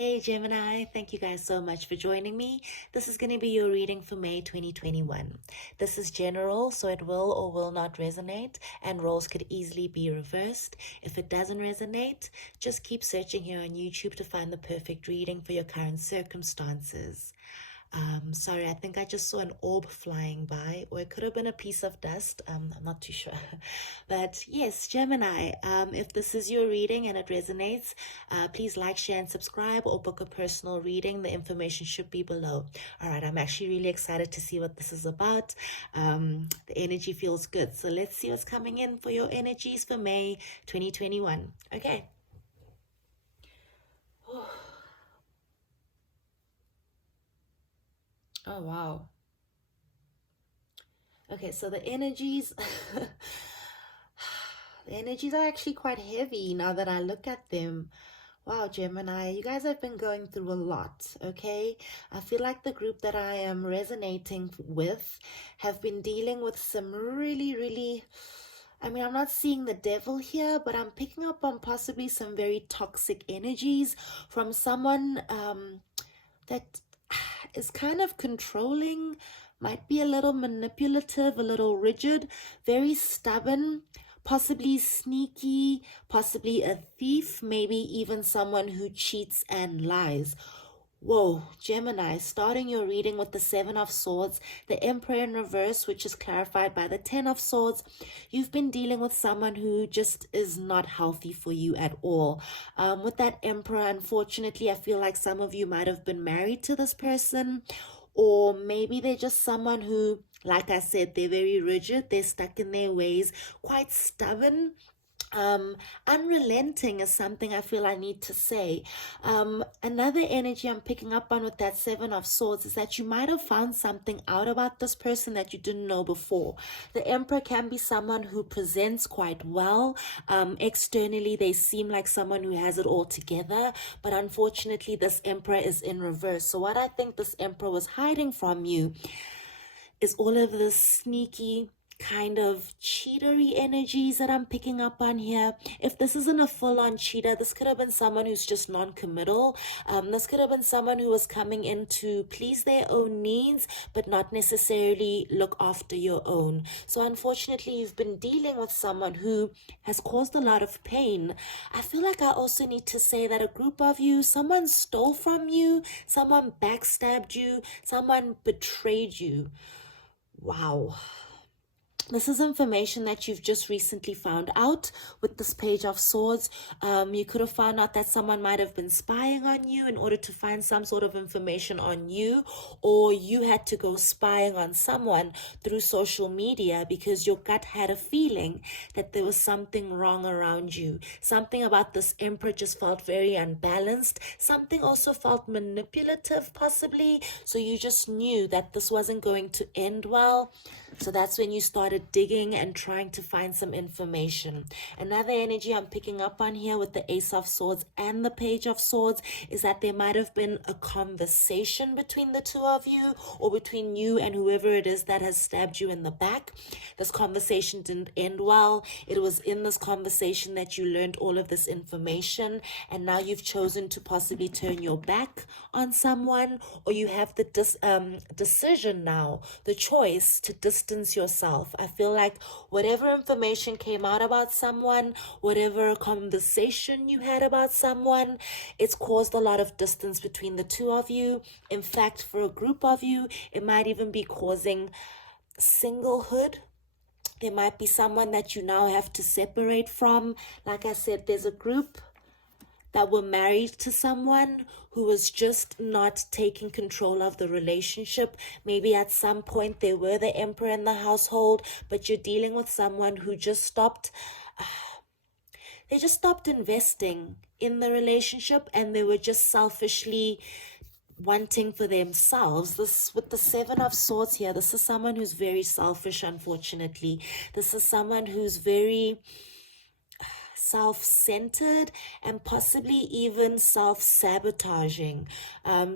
Hey Gemini, thank you guys so much for joining me. This is going to be your reading for May 2021. This is general, so it will or will not resonate, and roles could easily be reversed. If it doesn't resonate, just keep searching here on YouTube to find the perfect reading for your current circumstances. Sorry, I think I just saw an orb flying by, or it could have been a piece of dust. I'm not too sure. But yes, Gemini, if this is your reading and it resonates, please like, share, and subscribe or book a personal reading. The information should be below. All right, I'm actually really excited to see what this is about. The energy feels good. So let's see what's coming in for your energies for May 2021. Okay. Oh, wow. Okay, so the energies the energies are actually quite heavy now that I look at them. Wow, Gemini, you guys have been going through a lot, okay? I feel like the group that I am resonating with have been dealing with some really, I'm not seeing the devil here, but I'm picking up on possibly some very toxic energies from someone that is kind of controlling, might be a little manipulative, a little rigid, very stubborn, possibly sneaky, possibly a thief, maybe even someone who cheats and lies. Whoa, Gemini, starting your reading with the Seven of Swords, the Emperor in reverse, which is clarified by the Ten of Swords. You've been dealing with someone who just is not healthy for you at all. With that Emperor, unfortunately, I feel like some of you might have been married to this person, or maybe they're just someone who, like I said, they're very rigid, they're stuck in their ways, quite stubborn. Unrelenting is something I feel I need to say. Another energy I'm picking up on with that Seven of Swords is that you might have found something out about this person that you didn't know before. The Emperor can be someone who presents quite well. Externally, they seem like someone who has it all together, but unfortunately, this Emperor is in reverse. So what I think this Emperor was hiding from you is all of this sneaky kind of cheatery energies that I'm picking up on here. If this isn't a full-on cheater, this could have been someone who's just non-committal. This could have been someone who was coming in to please their own needs, but not necessarily look after your own. So unfortunately, you've been dealing with someone who has caused a lot of pain. I feel like I also need to say that a group of you, someone stole from you, someone backstabbed you, someone betrayed you. Wow. This is information that you've just recently found out with this Page of Swords. You could have found out that someone might have been spying on you in order to find some sort of information on you, or you had to go spying on someone through social media because your gut had a feeling that there was something wrong around you. Something about this Emperor just felt very unbalanced. Something also felt manipulative, possibly. So you just knew that this wasn't going to end well. So that's when you started digging and trying to find some information. Another energy I'm picking up on here with the Ace of Swords and the Page of Swords is that there might have been a conversation between the two of you, or between you and whoever it is that has stabbed you in the back. This conversation didn't end well. It was in this conversation that you learned all of this information, and now you've chosen to possibly turn your back on someone, or you have the decision now, the choice to distance yourself. I feel like whatever information came out about someone, whatever conversation you had about someone, it's caused a lot of distance between the two of you. In fact, for a group of you, it might even be causing singlehood. There might be someone that you now have to separate from. Like I said, there's a group that were married to someone who was just not taking control of the relationship. Maybe at some point they were the emperor in the household, but you're dealing with someone who just stopped investing in the relationship, and they were just selfishly wanting for themselves. This, with the Seven of Swords here, this is someone who's very selfish, unfortunately. This is someone who's very self-centered and possibly even self-sabotaging.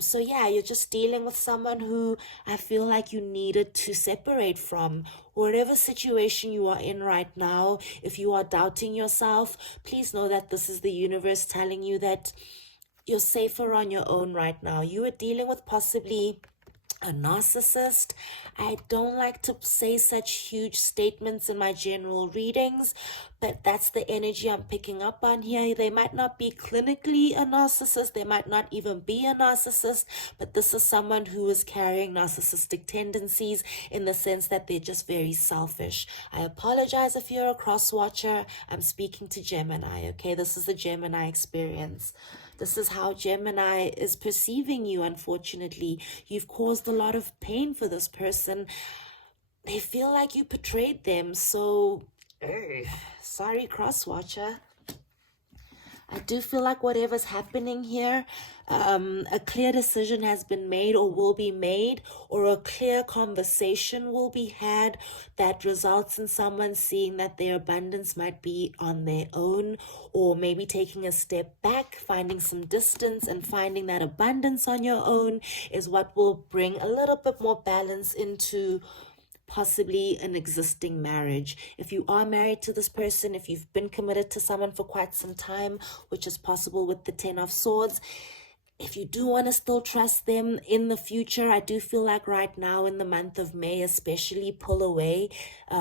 So yeah, you're just dealing with someone who I feel like you needed to separate from. Whatever situation you are in right now, if you are doubting yourself, please know that this is the universe telling you that you're safer on your own right now. You are dealing with possibly a narcissist. I don't like to say such huge statements in my general readings, but that's the energy I'm picking up on here. They might not be clinically a narcissist, they might not even be a narcissist, but this is someone who is carrying narcissistic tendencies in the sense that they're just very selfish. I apologize if you're a cross watcher. I'm speaking to Gemini, okay? This is the Gemini experience. This is how Gemini is perceiving you, unfortunately. You've caused a lot of pain for this person. They feel like you betrayed them. So, sorry, cross-watcher. I do feel like whatever's happening here, a clear decision has been made or will be made, or a clear conversation will be had that results in someone seeing that their abundance might be on their own, or maybe taking a step back, finding some distance and finding that abundance on your own is what will bring a little bit more balance into possibly an existing marriage. If you are married to this person, if you've been committed to someone for quite some time, which is possible with the 10 of Swords, if you do want to still trust them in the future, I do feel like right now in the month of May especially, pull away,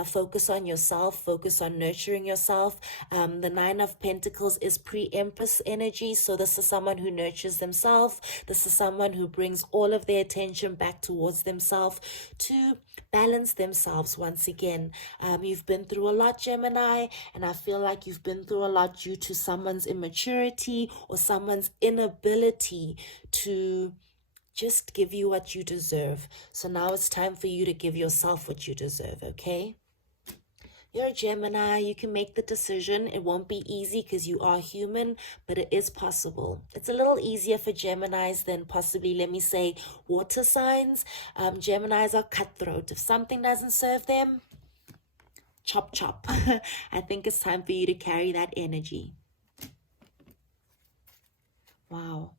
focus on yourself, focus on nurturing yourself. The 9 of Pentacles is pre-Empress energy, so this is someone who nurtures themselves. This is someone who brings all of their attention back towards themselves to balance themselves once again. You've been through a lot, Gemini, and I feel like you've been through a lot due to someone's immaturity or someone's inability to just give you what you deserve. So now it's time for you to give yourself what you deserve, okay? You're a Gemini, you can make the decision. It won't be easy because you are human, but it is possible. It's a little easier for Geminis than possibly, let me say, water signs. Geminis are cutthroat. If something doesn't serve them, chop chop. I think it's time for you to carry that energy. Wow.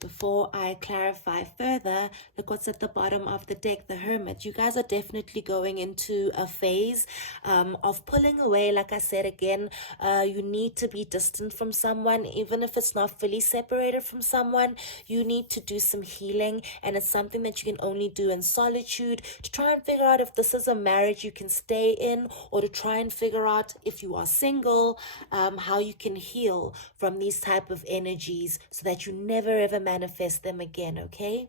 Before I clarify further, look what's at the bottom of the deck, the Hermit. You guys are definitely going into a phase of pulling away. Like I said again, you need to be distant from someone, even if it's not fully separated from someone. You need to do some healing, and it's something that you can only do in solitude to try and figure out if this is a marriage you can stay in, or to try and figure out if you are single, how you can heal from these type of energies so that you never ever manifest them again, okay?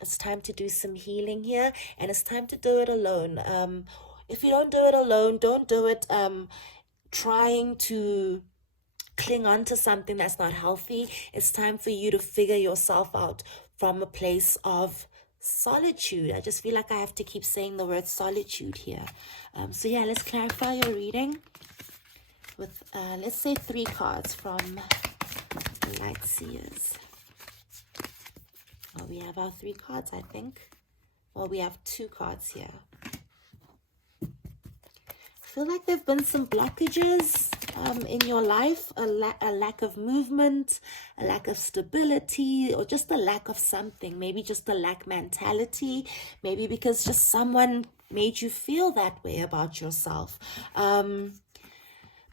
It's time to do some healing here, and it's time to do it alone. If you don't do it alone, don't do it trying to cling on to something that's not healthy. It's time for you to figure yourself out from a place of solitude. I just feel like I have to keep saying the word solitude here. So yeah, let's clarify your reading with, let's say 3 cards from the Light Seers. Well, we have our 3 cards, I think. Well, we have 2 cards here. I feel like there have been some blockages in your life, a lack of movement, a lack of stability, or just a lack of something. Maybe just a lack mentality. Maybe because just someone made you feel that way about yourself.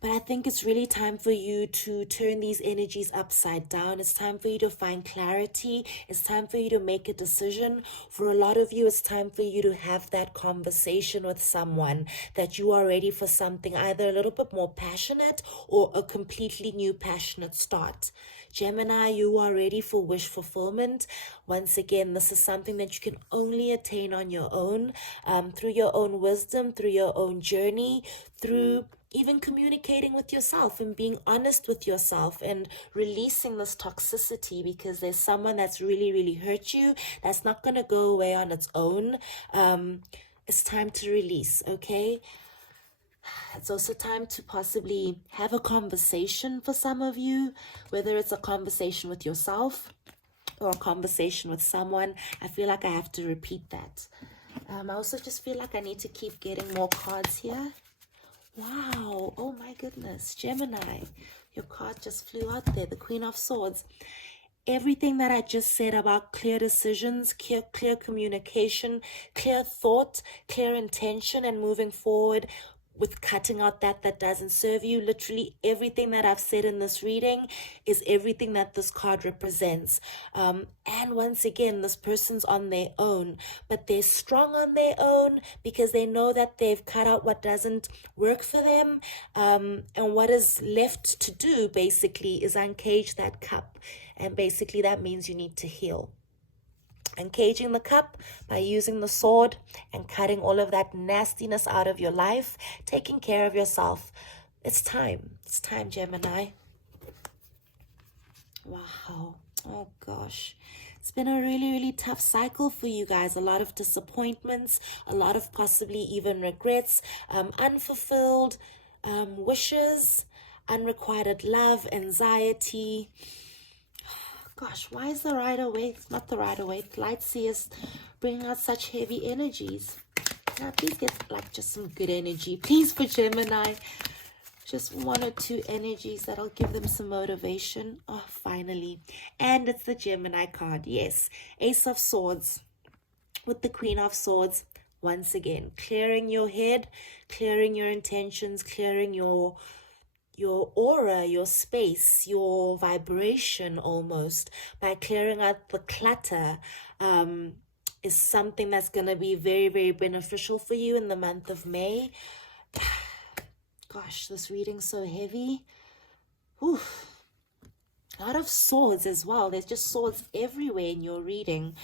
But I think it's really time for you to turn these energies upside down. It's time for you to find clarity. It's time for you to make a decision. For a lot of you, it's time for you to have that conversation with someone that you are ready for something either a little bit more passionate or a completely new passionate start. Gemini, you are ready for wish fulfillment. Once again, this is something that you can only attain on your own, through your own wisdom, through your own journey, through even communicating with yourself and being honest with yourself and releasing this toxicity, because there's someone that's really, really hurt you that's not going to go away on its own. It's time to release, okay? It's also time to possibly have a conversation for some of you, whether it's a conversation with yourself or a conversation with someone. I feel like I have to repeat that. I also just feel like I need to keep getting more cards here. Wow, oh my goodness, Gemini, your card just flew out there, the Queen of Swords. Everything that I just said about clear decisions, clear communication, clear thought, clear intention, and moving forward with cutting out that doesn't serve you. Literally everything that I've said in this reading is everything that this card represents. And once again, this person's on their own, but they're strong on their own because they know that they've cut out what doesn't work for them. And what is left to do basically is uncage that cup. And basically that means you need to heal. Uncaging the cup by using the sword and cutting all of that nastiness out of your life, taking care of yourself. It's time. It's time, Gemini. Wow. Oh, gosh. It's been a really, really tough cycle for you guys. A lot of disappointments, a lot of possibly even regrets, unfulfilled wishes, unrequited love, anxiety. Gosh, why is the Rider-Waite, not the Rider-Waite, Light Seers bringing out such heavy energies? Now, please get like just some good energy, please, for Gemini. Just 1 or 2 energies that'll give them some motivation. Oh, finally. And it's the Gemini card. Yes, Ace of Swords with the Queen of Swords. Once again, clearing your head, clearing your intentions, clearing your aura, your space, your vibration almost, by clearing out the clutter, is something that's going to be very, very beneficial for you in the month of May. Gosh, this reading's so heavy. Whew. A lot of swords as well. There's just swords everywhere in your reading.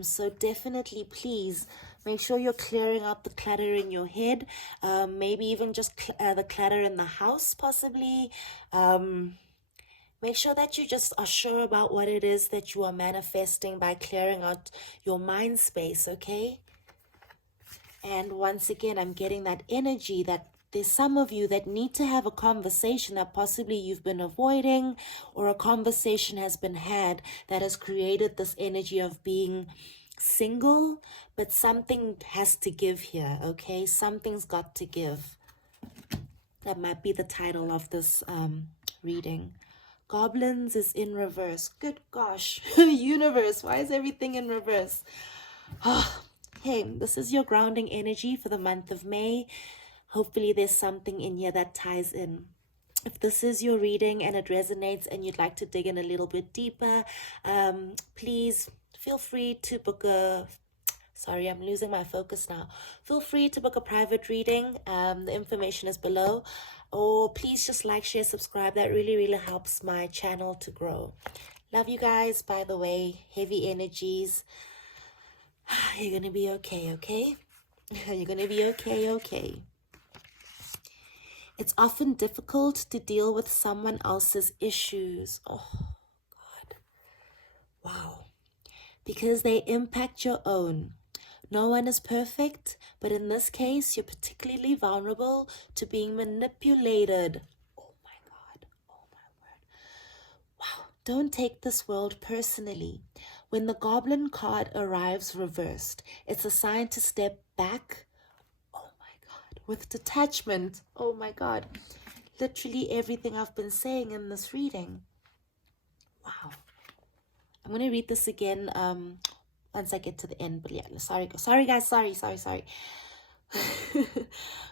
So definitely, please make sure you're clearing out the clutter in your head. Maybe even just the clutter in the house, possibly. Make sure that you just are sure about what it is that you are manifesting by clearing out your mind space, okay? And once again, I'm getting that energy that there's some of you that need to have a conversation that possibly you've been avoiding, or a conversation has been had that has created this energy of being single, but something has to give here, okay? Something's got to give. That might be the title of this reading. Goblins is in reverse. Good gosh. Universe, why is everything in reverse? Hey, this is your grounding energy for the month of May. Hopefully there's something in here that ties in. If this is your reading and it resonates and you'd like to dig in a little bit deeper, please feel free to book a... Sorry, I'm losing my focus now. Feel free to book a private reading. The information is below. Or please just like, share, subscribe. That really, really helps my channel to grow. Love you guys, by the way. Heavy energies. You're going to be okay, okay? You're going to be okay, okay. It's often difficult to deal with someone else's issues. Oh, God. Wow. Because they impact your own. No one is perfect, but in this case, you're particularly vulnerable to being manipulated. Oh, my God. Oh, my word. Wow. Don't take this world personally. When the Goblin card arrives reversed, it's a sign to step back. With detachment. Oh my God. Literally everything I've been saying in this reading. Wow. I'm going to read this again once I get to the end. But yeah, sorry guys. Sorry.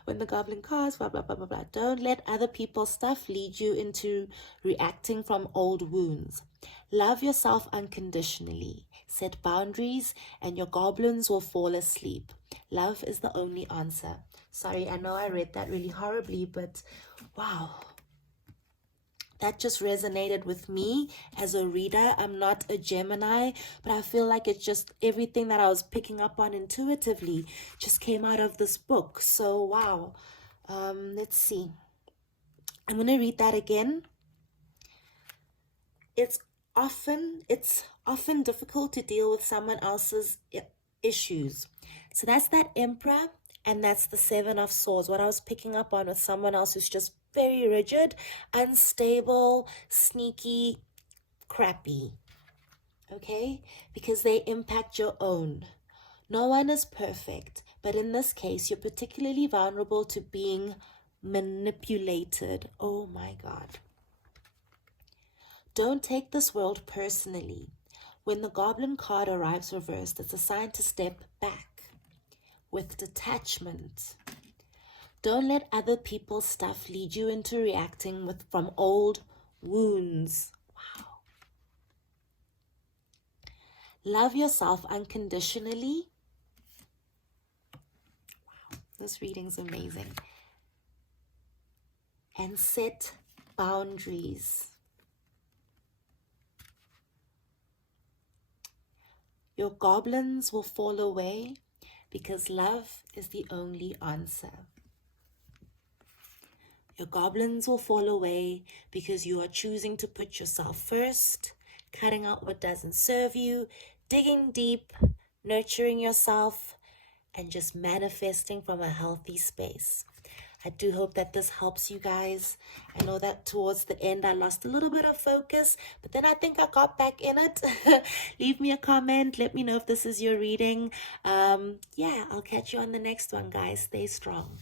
When the Goblin cards, blah, blah, blah, blah, blah. Don't let other people's stuff lead you into reacting from old wounds. Love yourself unconditionally. Set boundaries and your goblins will fall asleep. Love is the only answer. Sorry, I know I read that really horribly, but wow. That just resonated with me as a reader. I'm not a Gemini, but I feel like it's just everything that I was picking up on intuitively just came out of this book. So, wow. Let's see. I'm going to read that again. It's often difficult to deal with someone else's issues. So that's that Emperor, and that's the Seven of Swords. What I was picking up on with someone else who's just very rigid, unstable, sneaky, crappy. Okay? Because they impact your own. No one is perfect, but in this case, you're particularly vulnerable to being manipulated. Oh my God. Don't take this world personally. When the Goblin card arrives reversed, it's a sign to step back with detachment. Don't let other people's stuff lead you into reacting from old wounds. Wow. Love yourself unconditionally. Wow, this reading's amazing. And set boundaries. Your goblins will fall away because love is the only answer. Your goblins will fall away because you are choosing to put yourself first, cutting out what doesn't serve you, digging deep, nurturing yourself, and just manifesting from a healthy space. I do hope that this helps you guys. I know that towards the end I lost a little bit of focus, but then I think I got back in it. Leave me a comment. Let me know if this is your reading. Yeah, I'll catch you on the next one, guys. Stay strong.